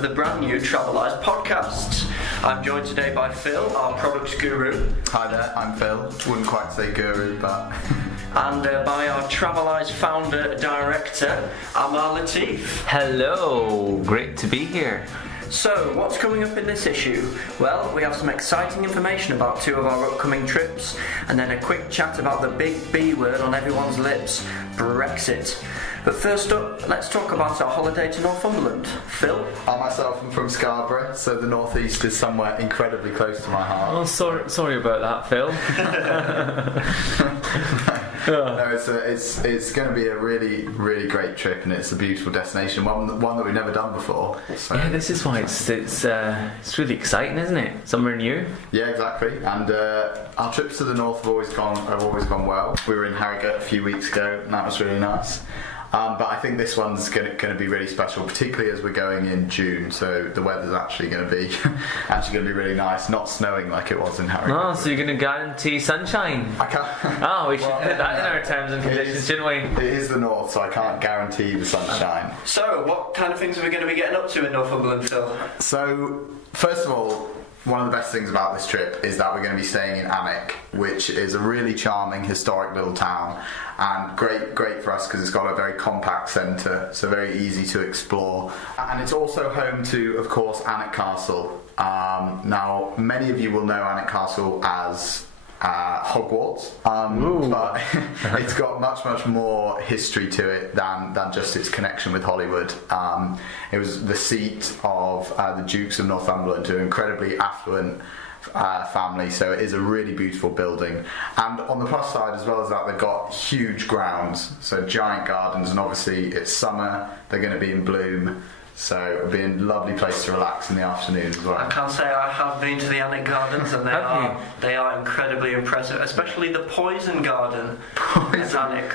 of the brand new Traveleyes podcast. I'm joined today by Phil, our products guru. Hi there, I'm Phil. Wouldn't quite say guru, but... and by our Traveleyes founder director, Amar Latif. Hello, great to be here. So, what's coming up in this issue? Well, we have some exciting information about two of our upcoming trips, and then a quick chat about the big B word on everyone's lips, Brexit. But first up, let's talk about our holiday to Northumberland. Phil? I myself am from Scarborough, so the northeast is somewhere incredibly close to my heart. Oh, sorry about that, Phil. No, it's going to be a really, really great trip, and it's a beautiful destination, one that we've never done before. So. Yeah, this is why it's really exciting, isn't it? Somewhere new. Yeah, exactly. And our trips to the north have always gone well. We were in Harrogate a few weeks ago, and that was really nice. But I think this one's going to be really special, particularly as we're going in June. So the weather's actually going to be really nice, not snowing like it was in Harrogate. Oh, so you're going to guarantee sunshine? I can't. Oh, we should put that in our terms and conditions, shouldn't we? It is the north, so I can't guarantee the sunshine. So, what kind of things are we going to be getting up to in Northumberland, Phil? So, first of all, one of the best things about this trip is that we're going to be staying in Alnwick, which is a really charming, historic little town, and great for us because it's got a very compact centre, so very easy to explore. And it's also home to, of course, Alnwick Castle. Now, many of you will know Alnwick Castle as Hogwarts, but it's got much more history to it than just its connection with Hollywood. It was the seat of the Dukes of Northumberland, who are incredibly affluent family, so it is a really beautiful building. And on the plus side, as well as that, they've got huge grounds, so giant gardens, and obviously it's summer, they're going to be in bloom. So it'll be a lovely place to relax in the afternoon as well. I can't say I have been to the Alnwick Gardens, and they are incredibly impressive, especially the Poison Garden at Alnwick,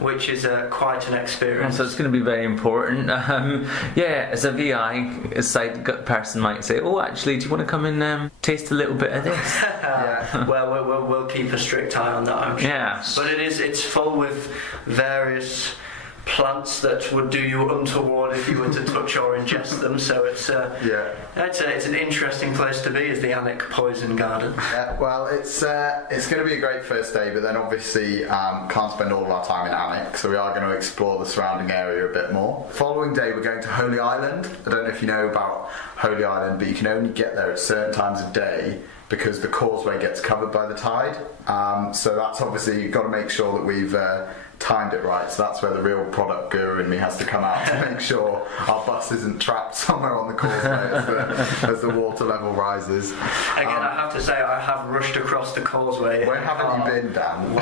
which is quite an experience. So it's going to be very important. As a VI, a side person might say, "Oh, actually, do you want to come and taste a little bit of this?" Yeah. Well, we'll keep a strict eye on that, I'm sure. Yeah. But it's full with various plants that would do you untoward if you were to touch or ingest them, so it's an interesting place to be, is the Alnwick Poison Garden. Well, it's going to be a great first day, but then obviously can't spend all of our time in Alnwick, so we are going to explore the surrounding area a bit more. Following day, we're going to Holy Island. I don't know if you know about Holy Island, but you can only get there at certain times of day because the causeway gets covered by the tide. So that's obviously, you've got to make sure that we've timed it right, so that's where the real product guru in me has to come out to make sure our bus isn't trapped somewhere on the causeway as the water level rises. Again, I have to say, I have rushed across the causeway. Where haven't you been, Dan?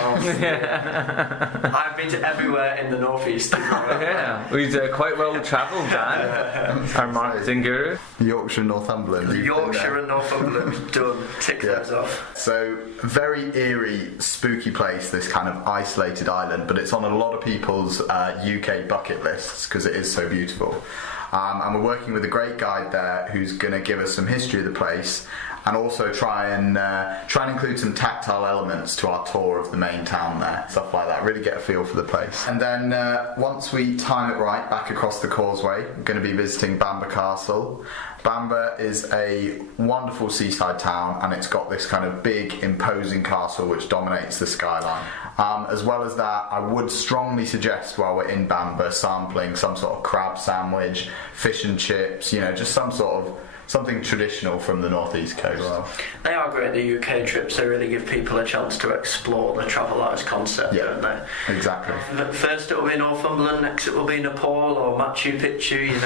I've been to everywhere in the northeast. We've quite well travelled, Dan. Our marketing guru. Yorkshire and Northumberland. Yorkshire and Northumberland, done. Tick those off. So, very eerie, spooky place, this kind of isolated island, but it's on a lot of people's UK bucket lists because it is so beautiful. And we're working with a great guide there who's going to give us some history of the place, and also try and include some tactile elements to our tour of the main town there, stuff like that, really get a feel for the place. And then once we time it right, back across the causeway, we're going to be visiting Bamber Castle. Bamber is a wonderful seaside town, and it's got this kind of big, imposing castle which dominates the skyline. As well as that, I would strongly suggest while we're in Bamber sampling some sort of crab sandwich, fish and chips, just something traditional from the northeast coast. Well, they are great, the UK trips. They really give people a chance to explore the Traveleyes concept, don't they? Exactly. First it will be Northumberland, next it will be Nepal or Machu Picchu,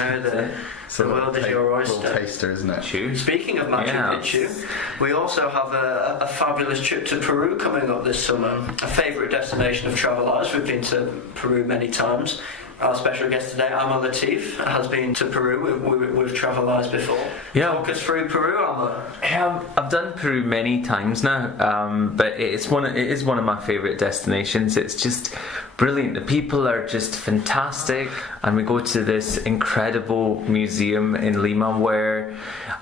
the world is your oyster. Little taster, isn't it? Speaking of Machu Picchu, we also have a fabulous trip to Peru coming up this summer. A favourite destination of Traveleyes. We've been to Peru many times. Our special guest today, Amar Latif, has been to Peru with Traveleyes before. Talk us through Peru, Amar. I've done Peru many times now, but it is one of my favourite destinations. It's just brilliant. The people are just fantastic, and we go to this incredible museum in Lima where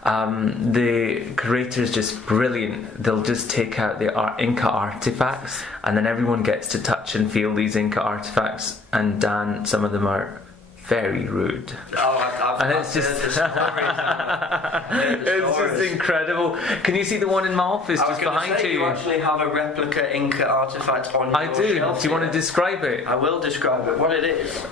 the curator is just brilliant. They'll just take out the Inca artifacts, and then everyone gets to touch and feel these Inca artifacts, and Dan, some of them are very rude. I've It's just heard the stories. I've heard the it's stories. just incredible. Can you see the one in my office I was just going to behind say, you? you actually have a replica Inca artifact on I your do. shelf Do you want here. to describe it? I will describe it. What it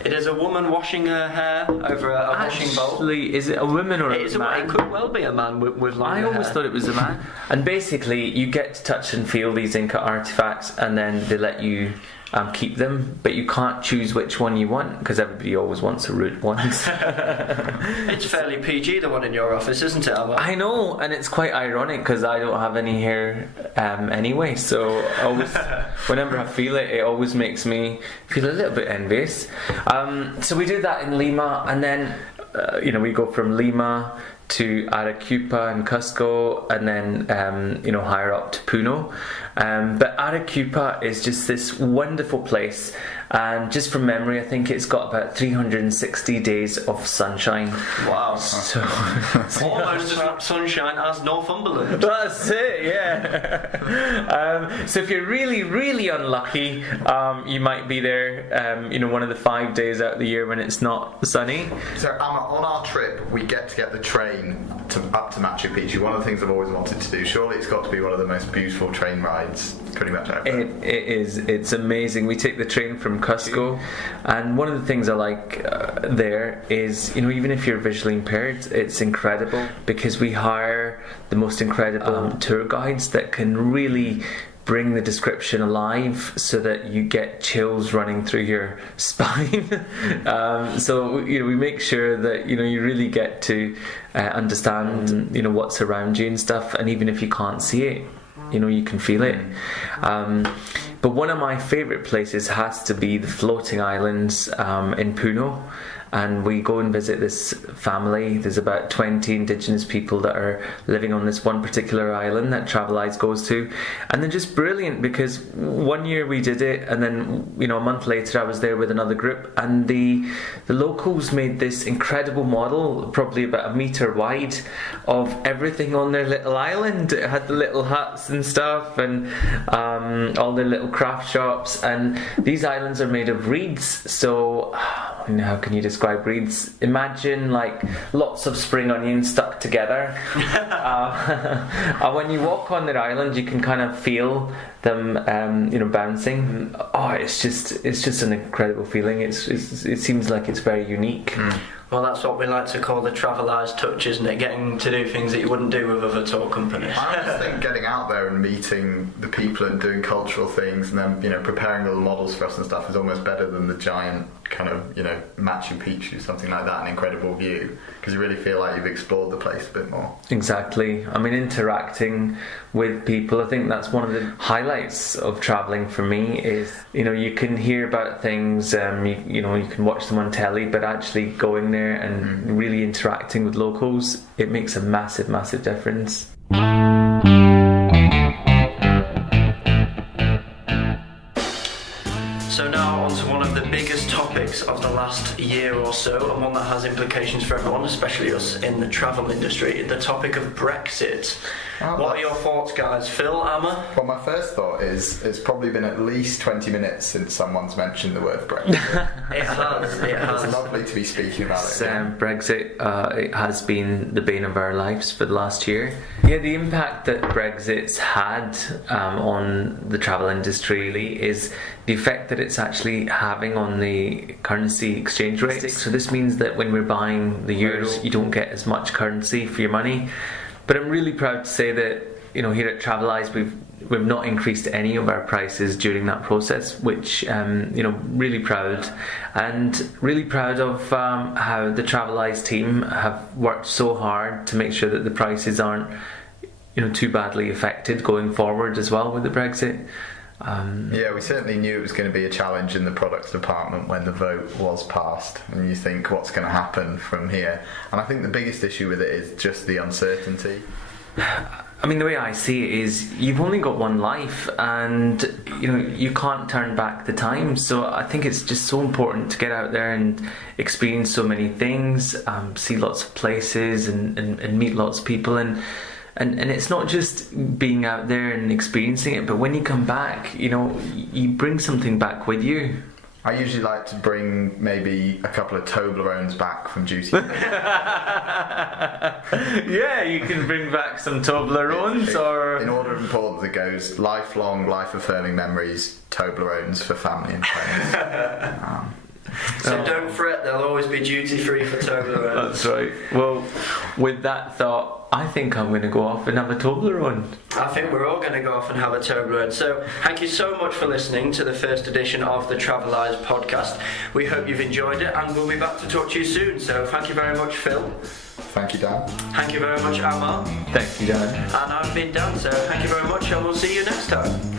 is a woman washing her hair over a washing bowl. Actually, is it a woman or It a man? It could well be a man with long I hair. always thought it was a man. And basically, you get to touch and feel these Inca artifacts, and then they let you keep them, but you can't choose which one you want because everybody always wants a rude one. It's fairly PG, the one in your office, isn't it, Amar? I know, and it's quite ironic because I don't have any hair anyway, so always, whenever I feel it, it always makes me feel a little bit envious. So we do that in Lima, and then we go from Lima to Arequipa and Cusco, and then higher up to Puno. But Arequipa is just this wonderful place, and just from memory, I think it's got about 360 days of sunshine. Wow. So Almost as much sunshine as Northumberland. that's it, yeah. So if you're really, really unlucky, you might be there, one of the 5 days out of the year when it's not sunny. So on our trip, we get the train up to Machu Picchu. One of the things I've always wanted to do. Surely it's got to be one of the most beautiful train rides pretty much ever. It is. It's amazing. We take the train from Cusco, and one of the things I like there is, even if you're visually impaired, it's incredible because we hire the most incredible tour guides that can really bring the description alive so that you get chills running through your spine. So we make sure that you really get to understand what's around you and stuff, and even if you can't see it, you can feel it. But one of my favourite places has to be the floating islands in Puno. And we go and visit this family. There's about 20 indigenous people that are living on this one particular island that Traveleyes goes to. And they're just brilliant because one year we did it, and then a month later I was there with another group, and the locals made this incredible model, probably about a metre wide, of everything on their little island. It had the little huts and stuff, and all their little craft shops. And these islands are made of reeds, so how can you describe reeds? Imagine like lots of spring onions stuck together. And when you walk on their island, you can kind of feel them, bouncing. Oh, it's just an incredible feeling. It seems like it's very unique. Well, that's what we like to call the Traveleyes touch, isn't it? Getting to do things that you wouldn't do with other tour companies. I always think getting out there and meeting the people and doing cultural things and then, preparing little models for us and stuff is almost better than the giant kind of, Machu Picchu, something like that, an incredible view, because you really feel like you've explored the place a bit more. Exactly. I mean, interacting with people, I think that's one of the highlights of travelling for me is, you can hear about things, you can watch them on telly, but actually going there and really interacting with locals, it makes a massive, massive difference. So now on to one of the biggest topics of the last year or so, and one that has implications for everyone, especially us in the travel industry, the topic of Brexit. What are your thoughts, guys? Phil, Amar? Well, my first thought is it's probably been at least 20 minutes since someone's mentioned the word Brexit. It has. It's lovely to be speaking about it. Brexit, it has been the bane of our lives for the last year. Yeah, the impact that Brexit's had on the travel industry really is the effect that it's actually having on the currency exchange rates. So this means that when we're buying the euros, you don't get as much currency for your money. But I'm really proud to say that here at Traveleyes we've not increased any of our prices during that process, which really proud, and really proud of how the Traveleyes team have worked so hard to make sure that the prices aren't too badly affected going forward as well with the Brexit. Yeah, we certainly knew it was going to be a challenge in the products department when the vote was passed, and you think what's going to happen from here. And I think the biggest issue with it is just the uncertainty. I mean, the way I see it is you've only got one life, and you can't turn back the time. So I think it's just so important to get out there and experience so many things, see lots of places and meet lots of people, and it's not just being out there and experiencing it, but when you come back, you bring something back with you. I usually like to bring maybe a couple of Toblerones back from duty. Yeah, you can bring back some Toblerones or... In order of importance, it goes lifelong, life-affirming memories, Toblerones for family and friends. So don't fret, they'll always be duty-free for Toblerones. That's right. Well, with that thought, I think I'm going to go off and have a Toblerone. I think we're all going to go off and have a Toblerone. So thank you so much for listening to the first edition of the Traveleyes podcast. We hope you've enjoyed it, and we'll be back to talk to you soon. So thank you very much, Phil. Thank you, Dan. Thank you very much, Amar. Thank you, Dan. And I've been Dan, so thank you very much, and we'll see you next time.